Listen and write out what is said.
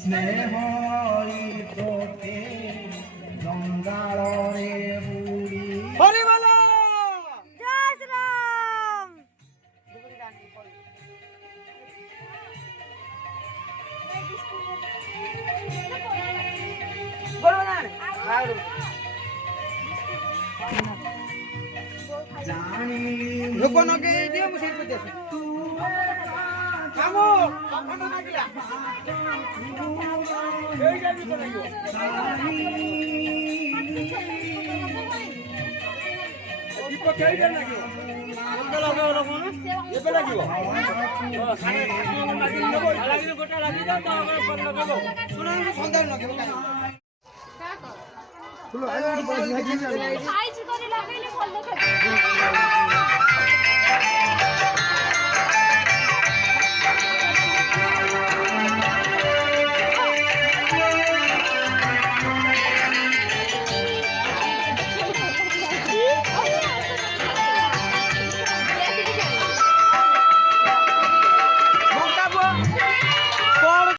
স্নেহই তোকে জঙ্গালরে বুড়ি হরি বলো জয় শ্রীরাম। বলো না জানি রূপনকে দিয়ে মুছে দিতে কামো কামো নাগিলা এই যাবি তো নাকি দীপক কেইটা নাকি কোনটা লাগাও রকম এবে লাগিব সাড়ে লাগি দেব লাগি গোটা লাগি দাও তো আমরা পর লাগাবো শুনুন সন্ধ্যা লাগাবো সাই